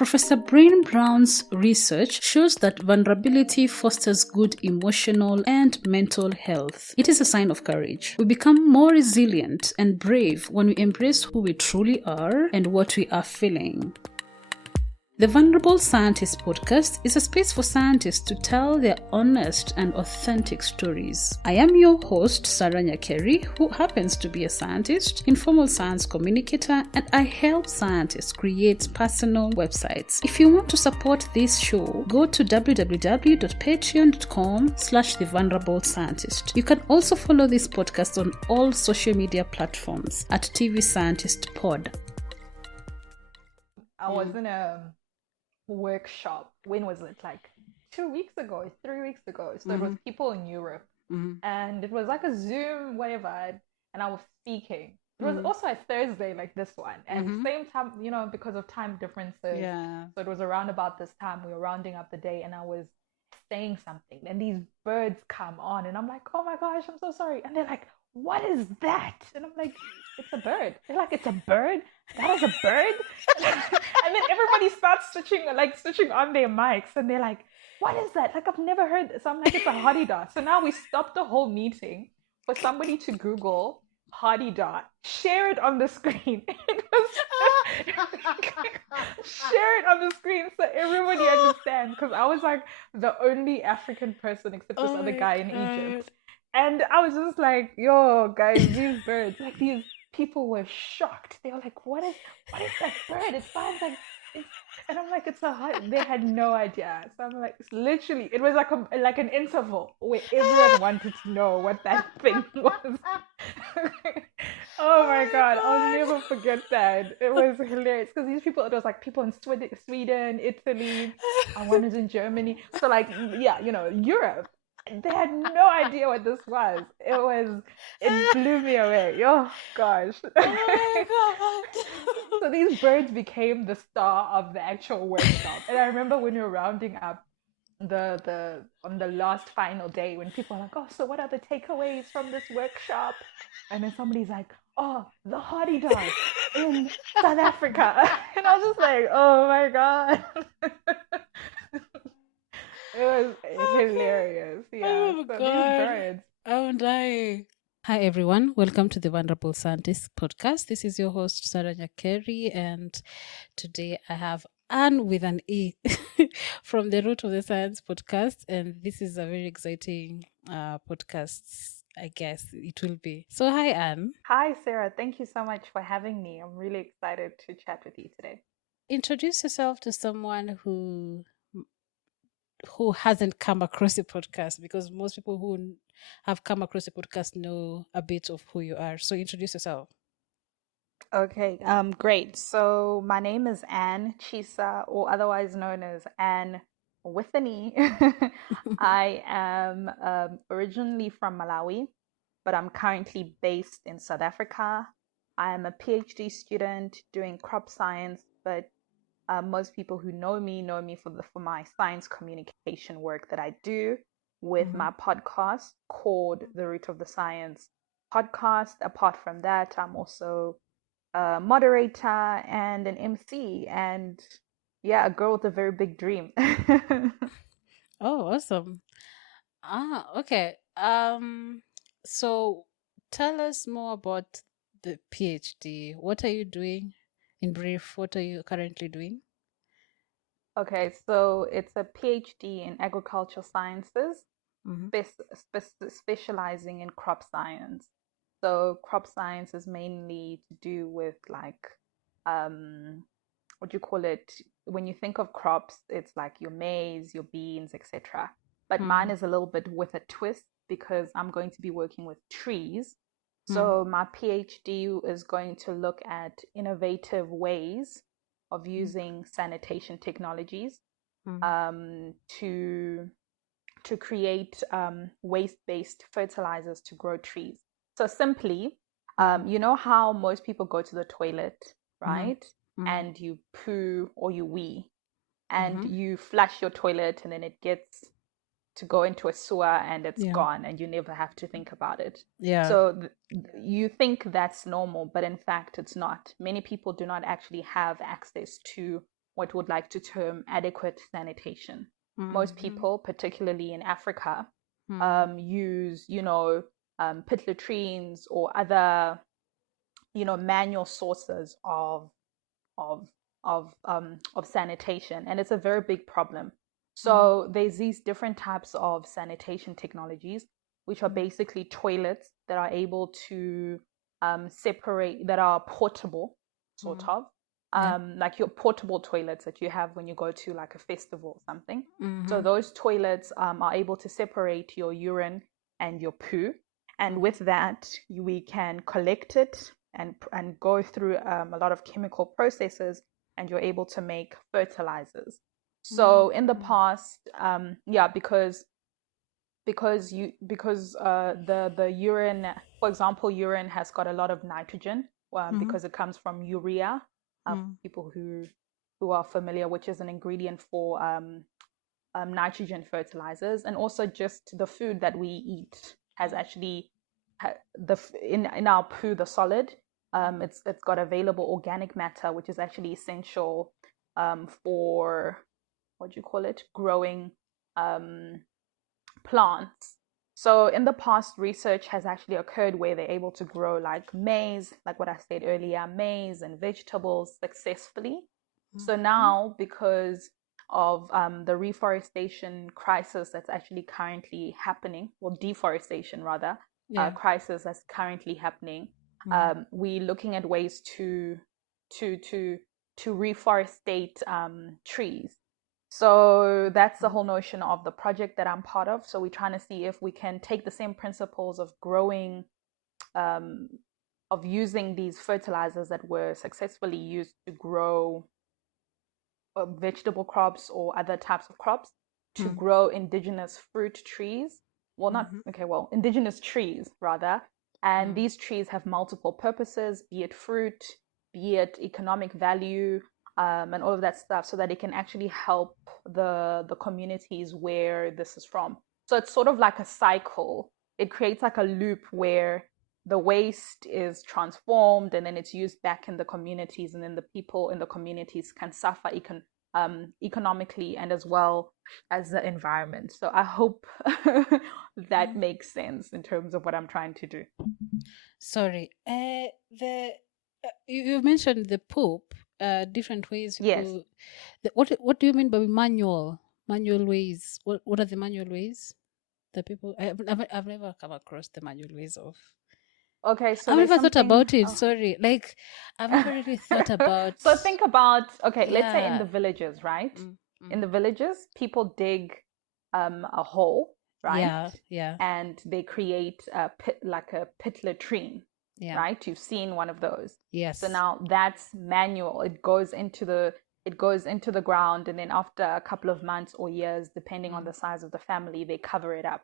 Professor Brain Brown's research shows that vulnerability fosters good emotional and mental health. It is a sign of courage. We become more resilient and brave when we embrace who we truly are and what we are feeling. The Vulnerable Scientist podcast is a space for scientists to tell their honest and authentic stories. I am your host, Sarah Nyakeri, who happens to be a scientist, informal science communicator, and I help scientists create personal websites. If you want to support this show, go to www.patreon.com/thevulnerable-scientist. You can also follow this podcast on all social media platforms at TV Scientist Pod. I was in a workshop. When was it? Like 2 weeks ago, 3 weeks ago. So it was people in Europe, and it was like a Zoom, whatever. And I was speaking. It was also a Thursday, like this one, and same time, because of time differences. Yeah. So it was around about this time. We were rounding up the day, and I was saying something, and these birds come on, and I'm like, oh my gosh, I'm so sorry. And they're like, what is that? And I'm like, it's a bird. They're like, it's a bird? That is a bird? And then everybody starts switching on their mics, and they're like, what is that? Like, I've never heard this. So I'm like, it's a hodida. So now we stopped the whole meeting for somebody to Google hodida, share it on the screen. Share it on the screen so everybody understands, because I was like the only African person except this other guy in Egypt. And I was just like, yo, guys, these birds, like, these people were shocked. They were like, what is that bird? It sounds like it's... And I'm like, it's a hot... They had no idea. So I'm like, it's literally, it was like an interval where everyone wanted to know what that thing was. Oh my God, I'll never forget that. It was hilarious because these people, it was like people in Sweden, Italy, one is in Germany. So like, yeah, Europe. They had no idea what this was. It blew me away. Oh gosh. Oh my God. So these birds became the star of the actual workshop. And I remember when we were rounding up on the last final day, when people are like, oh, so what are the takeaways from this workshop? And then somebody's like, oh, the hodida in South Africa. And I was just like, oh my God. It was hilarious. Yeah. Oh So God. these birds. I'm dying. Hi everyone, welcome to the Vulnerable Scientist podcast. This is your host Sarah Nyakeri, and today I have Anne with an E from the Root of the Science podcast, and this is a very exciting podcast. I guess it will be. So hi Anne. Hi Sarah, thank you so much for having me. I'm really excited to chat with you today. Introduce yourself to someone who hasn't come across a podcast, because most people who have come across a podcast know a bit of who you are. So introduce yourself. Okay, great. So my name is Anne Chisa, or otherwise known as Anne with an E. I am originally from Malawi, but I'm currently based in South Africa. I am a PhD student doing crop science, but most people who know me for my science communication work that I do with my podcast called The Root of the Science podcast. Apart from that, I'm also a moderator and an MC, and yeah, a girl with a very big dream. Oh, awesome. Okay. So tell us more about the PhD. What are you doing? In brief, what are you currently doing? Okay, so it's a PhD in agricultural sciences, specializing in crop science. So crop science is mainly to do with like, what do you call it? When you think of crops, it's like your maize, your beans, etc. But mine is a little bit with a twist, because I'm going to be working with trees. So my PhD is going to look at innovative ways of using sanitation technologies to create waste-based fertilizers to grow trees. So simply, you know how most people go to the toilet, right? And you poo or you wee, and you flush your toilet, and then it gets to go into a sewer and it's gone, and you never have to think about it. Yeah. So you think that's normal, but in fact it's not. Many people do not actually have access to what would like to term adequate sanitation. Most Mm-hmm. people, particularly in Africa, Mm. use, pit latrines or other, manual sources of of sanitation, and it's a very big problem. Mm. So there's these different types of sanitation technologies, which are Mm. basically toilets that are able to separate, that are portable, sort Mm. of, Yeah. like your portable toilets that you have when you go to like a festival or something. So Mm-hmm. those toilets are able to separate your urine and your poo, and with that we can collect it and go through a lot of chemical processes, and you're able to make fertilizers. So in the Mm. past, yeah, because the urine, for example, urine has got a lot of nitrogen, Mm. because it comes from urea. Mm. People who are familiar, which is an ingredient for nitrogen fertilizers, and also just the food that we eat has actually in our poo, the solid, it's got available organic matter, which is actually essential for, what do you call it, growing um, plants. So in the past, research has actually occurred where they're able to grow like maize, like what I said earlier, maize and vegetables successfully. So Mm-hmm. now, because of the reforestation crisis that's actually currently happening, or deforestation rather, Yeah. crisis that's currently happening, Mm. we're looking at ways to to to reforestate trees. So that's the whole notion of the project that I'm part of. So we're trying to see if we can take the same principles of growing, um, of using these fertilizers that were successfully used to grow vegetable crops or other types of crops, to Mm. grow indigenous fruit trees. Well, not, Mm-hmm. okay, well, indigenous trees rather. And Mm. these trees have multiple purposes, be it fruit, be it economic value, and all of that stuff, so that it can actually help the communities where this is from. So it's sort of like a cycle. It creates like a loop where the waste is transformed and then it's used back in the communities, and then the people in the communities can suffer economically and as well as the environment. So I hope that Mm. makes sense in terms of what I'm trying to do. Sorry. The you mentioned the poop. Different ways Yes. people. What do you mean by manual ways? What are the manual ways that people? I've never come across the manual ways of. Okay, so I've there's never thought something. about it. Oh. Sorry, like I've never really thought about. So think about, okay, let's say in Yeah. the villages, right? Mm, In the mm-hmm. villages, people dig a hole, right? Yeah. Yeah. And they create a pit, like a pit latrine, Yeah. right? You've seen one of those. So Yes. now that's manual. It goes into the ground, and then after a couple of months or years, depending on Mm. the size of the family, they cover it up,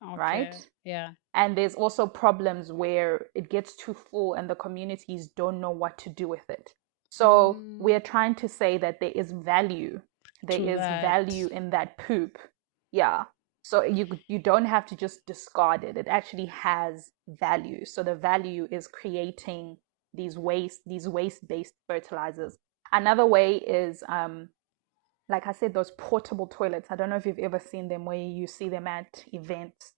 right? Okay. Yeah. And there's also problems where it gets too full and the communities don't know what to do with it. So we're Mm, trying to say that there is value. There true is that. value in that poop. Yeah. So you don't have to just discard it. It actually has value. So the value is creating these waste-based fertilizers. Another way is, like I said, those portable toilets. I don't know if you've ever seen them, where you see them at events.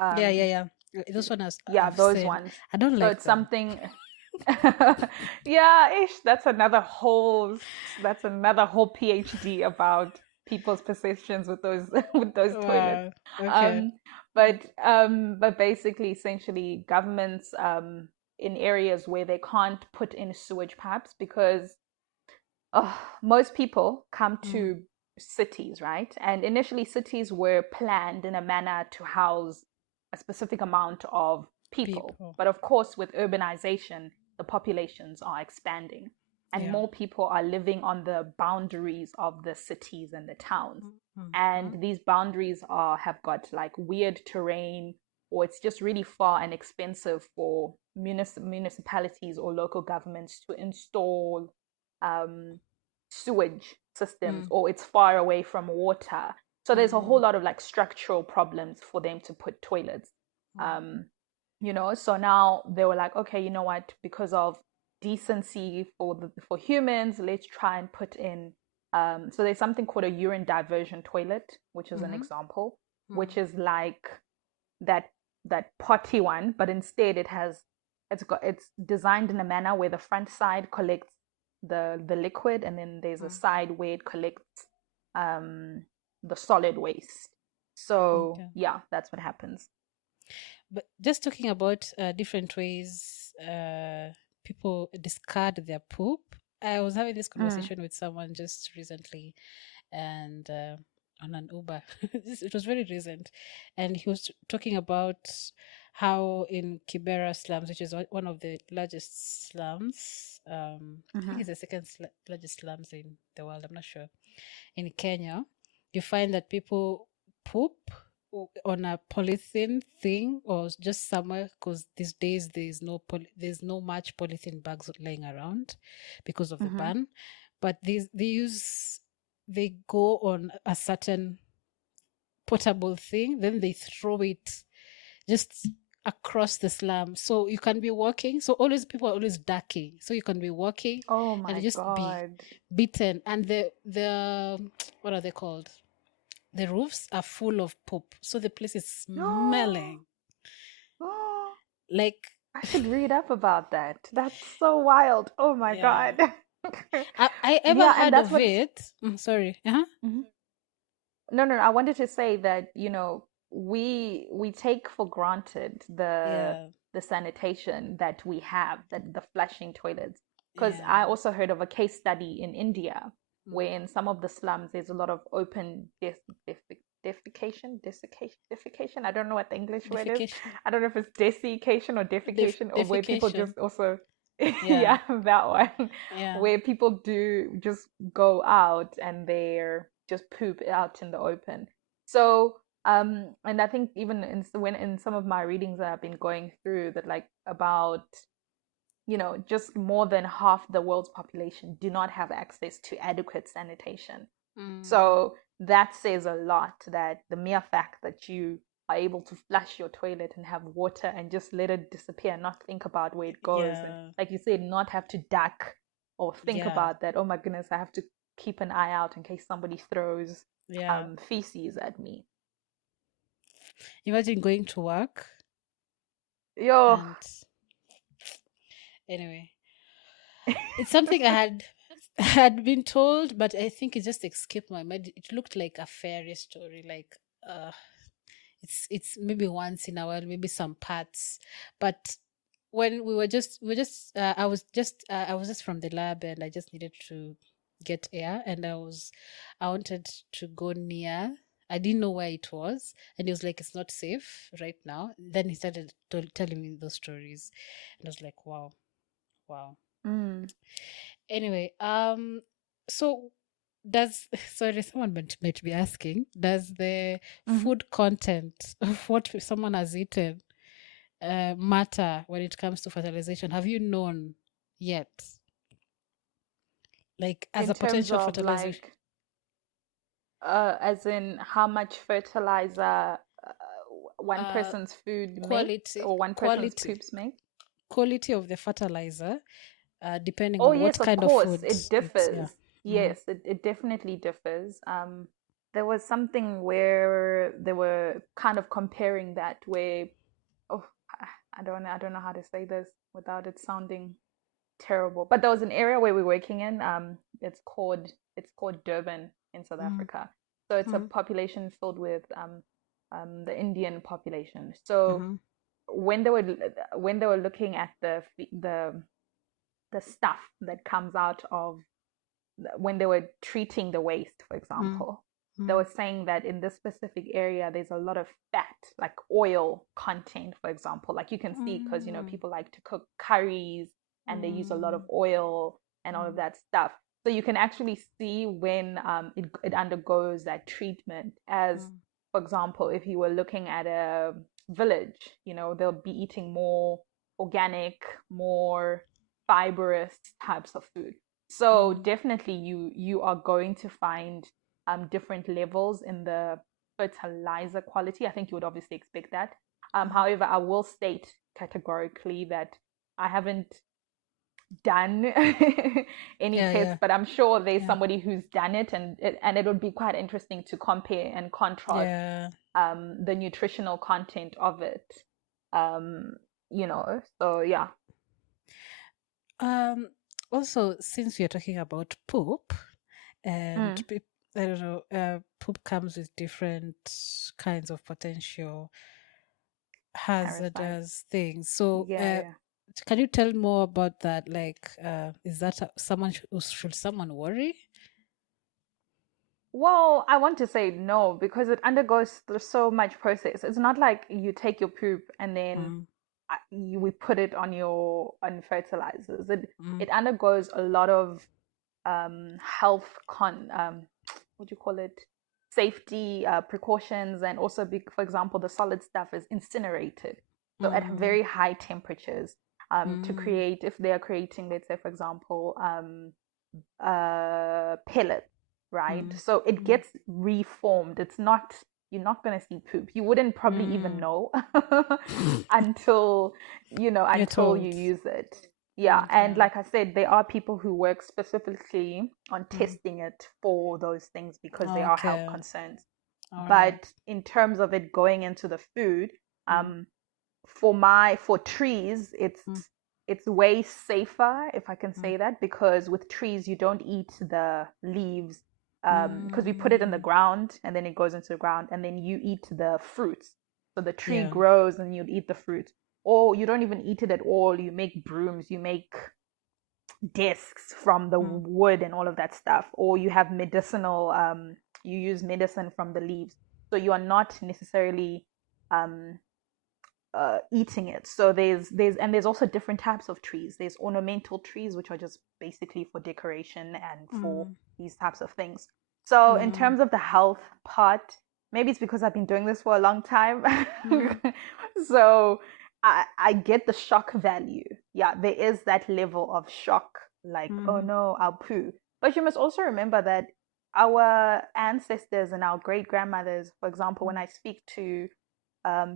Yeah. Yeah. Um, Yeah. Those one yeah, I've those seen. ones. I don't So like it's them. something. Yeah, ish. That's another whole PhD about people's perceptions with those with those toilets. Wow. Okay. Um, Mm. but basically, essentially, governments in areas where they can't put in sewage pipes, because most people come Mm. to cities, right? And initially, cities were planned in a manner to house a specific amount of people. People. But of course, with urbanization, the populations are expanding, and Yeah. more people are living on the boundaries of the cities and the towns. Mm-hmm. And these boundaries have got like weird terrain, or it's just really far and expensive for municipalities or local governments to install um, sewage systems, Mm. or it's far away from water. So there's a whole Mm. lot of like structural problems for them to put toilets. Mm. Um, so now they were like, okay, you know what? Because of decency for humans, let's try and put in. So there's something called a urine diversion toilet, which is an Mm-hmm. example, which Mm. is like that that potty one, but instead it's designed in a manner where the front side collects the liquid, and then there's a Mm. side where it collects um, the solid waste. So Okay. yeah, that's what happens. But just talking about different ways people discard their poop. I was having this Mm, conversation with someone just recently, and on an Uber. It was very recent, and he was talking about how in Kibera slums, which is one of the largest slums, I think mm-hmm. it's the second largest slums in the world. I'm not sure. In Kenya, you find that people poop on a polythene thing or just somewhere, because these days there's no much polythene bags lying around because of the Mm-hmm. ban, but they go on a certain portable thing, then they throw it just across the slum. So you can be walking. So always people are always ducking. So you can be walking Oh and my just be God. beaten. And the what are they called? The roofs are full of poop. So the place is Oh, smelling oh, like I should read up about that. That's so wild. Oh my yeah. God. I ever Yeah, and heard that's of what's it. Sorry. Uh-huh. Mhm. No, no, no, I wanted to say that, we take for granted Yeah. the sanitation that we have, that the flushing toilets. Because Yeah. I also heard of a case study in India where Mm. in some of the slums there's a lot of open defecation. I don't know what the English word is. Defecation. I don't know if it's desiccation or defecation, or where people Defecation. just also, Yeah. yeah, that one, Yeah. where people do just go out and they're just poop out in the open. So, and I think even when in some of my readings that I've been going through, that like about, just more than half the world's population do not have access to adequate sanitation. Mm. So that says a lot, that the mere fact that you are able to flush your toilet and have water and just let it disappear and not think about where it goes, and Yeah. like you said, not have to duck or think Yeah. about that, oh my goodness, I have to keep an eye out in case somebody throws Yeah. feces at me. Imagine going to work Yo. and anyway, it's something I had had been told, but I think it just escaped my mind. It looked like a fairy story, like uh it's maybe once in a while, maybe some parts. But when I was just from the lab and I just needed to get air, and I wanted to go near. I didn't know where it was, and he was like, "It's not safe right now." Then he started telling me those stories, and I was like, "Wow, wow." Mm. Anyway, so does sorry, someone might be asking, does the Mm-hmm. food content of what someone has eaten matter when it comes to fertilization? Have you known yet, like as In a terms potential of fertilization? like, as in how much fertilizer one Uh, person's food makes, quality, or one person's quality, poops make? quality of the fertilizer, depending Oh, on what yes, of kind of course, it foods it's. Yeah. differs. Mm-hmm. Yes, it definitely differs. There was something where they were kind of comparing that, where, oh, I don't know how to say this without it sounding terrible. But there was an area where we're working in. It's called Durban in South Africa. So it's a Mm-hmm. population filled with the Indian population. So Mm-hmm. when they were when they were looking at the stuff that comes out of when they were treating the waste, for example, they Mm-hmm. were saying that in this specific area, there's a lot of fat, like oil content, for example. Like you can see, because Mm-hmm. people like to cook curries and they use a lot of Mm-hmm. oil and all of that stuff. So you can actually see when it undergoes that treatment. As, Mm-hmm. for example, if you were looking at a village, they'll be eating more organic, more fibrous types of food. So Mm-hmm. definitely you are going to find different levels in the fertilizer quality. I think you would obviously expect that. Mm-hmm. However, I will state categorically that I haven't done any Yeah, tests, yeah, but I'm sure there's yeah, somebody who's done it, and it would be quite interesting to compare and contrast yeah. the nutritional content of it. Um, so yeah. Um, Also, since we are talking about poop, and Mm, I don't know, poop comes with different kinds of potential parasite. hazardous things. So, Yeah, yeah. can you tell more about that? Like, is that should someone worry? Well, I want to say no because it undergoes through so much process. It's not like you take your poop and then Mm, we put it on fertilizers. mm, It undergoes a lot of health what do you call it? Safety precautions, and also, for example, the solid stuff is incinerated. So at mm, very high temperatures, to mm, create, if they are creating, let's say, for example, pellet, right? mm, So it mm, gets reformed. It's not, you're not going to see poop. You wouldn't probably even mm. know until, You're until you told. use it. Yeah. Mm, And yeah. like I said, there are people who work specifically on Mm. testing it for those things because there are health Okay. concerns. All right. But in terms of it going into the food, Mm, for trees, mm, it's way safer, if I can mm, say that, because with trees you don't eat the leaves, because we put it in the mm. ground and then it goes into the ground and then you eat the fruits. So the tree Yeah. grows and you'd eat the fruit. Or you don't even eat it at all. You make brooms, you make discs from the Mm, wood and all of that stuff. Or you have medicinal, you use medicine from the leaves. So you are not necessarily um, eating it. So there's also different types of trees. There's ornamental trees, which are just basically for decoration and for mm, these types of things. So in mm, terms of the health part, maybe it's because I've been doing this for a long time. mm, So I get the shock value. Yeah, there is that level of shock, like, oh mm, no, I'll poo. But you must also remember that our ancestors and our great grandmothers, for example, when mm, I speak to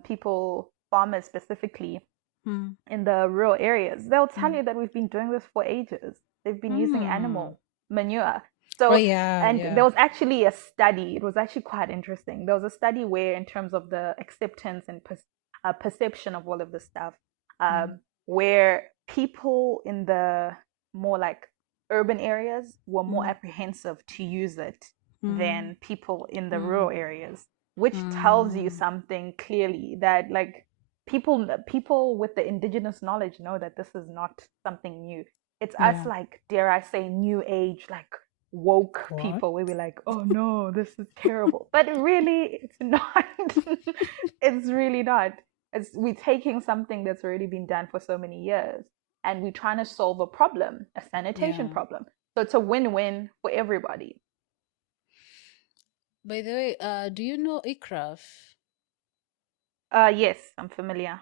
people, farmers specifically mm, in the rural areas, they'll tell mm, you that we've been doing this for ages. They've been using mm. animal manure. Oh So, yeah, and there yeah. was actually a study, it was actually quite interesting. There was a study where, in terms of the acceptance and perception of all of this stuff, Mm, where people in the more like urban areas were more mm, apprehensive to use it mm, than people in the mm, rural areas, which tells you mm. something clearly that, like, people with the indigenous knowledge know that this is not something new. It's us, Yeah. like, dare I say, new age, like, woke What? people, where we're like, oh no, this is terrible, but really it's not. It's really not. We're taking something that's already been done for so many years and we're trying to solve a problem, a sanitation Yeah. problem. So it's a win-win for everybody. By the way, do you know ICRAF? Yes, I'm familiar.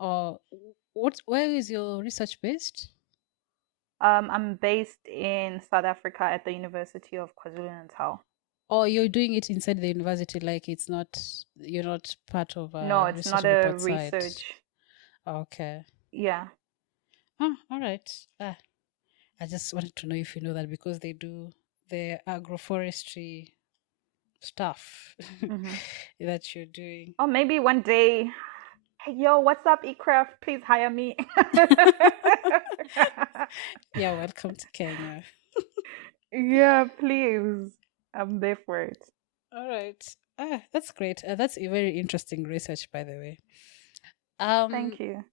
Or where is your research based? I'm based in South Africa at the University of KwaZulu-Natal. Or you're doing it inside the university, like you're not part of No, a it's research not group a outside. research. Okay. Yeah. Oh, all right. I just wanted to know if you know that because they do the agroforestry stuff Hmm. that you're doing. Or maybe one day, hey, yo, what's up, eCraft? Please hire me. Yeah, welcome to Kenya. Yeah, please. I'm there for it. All right. That's great. That's a very interesting research, by the way. Thank Um, you.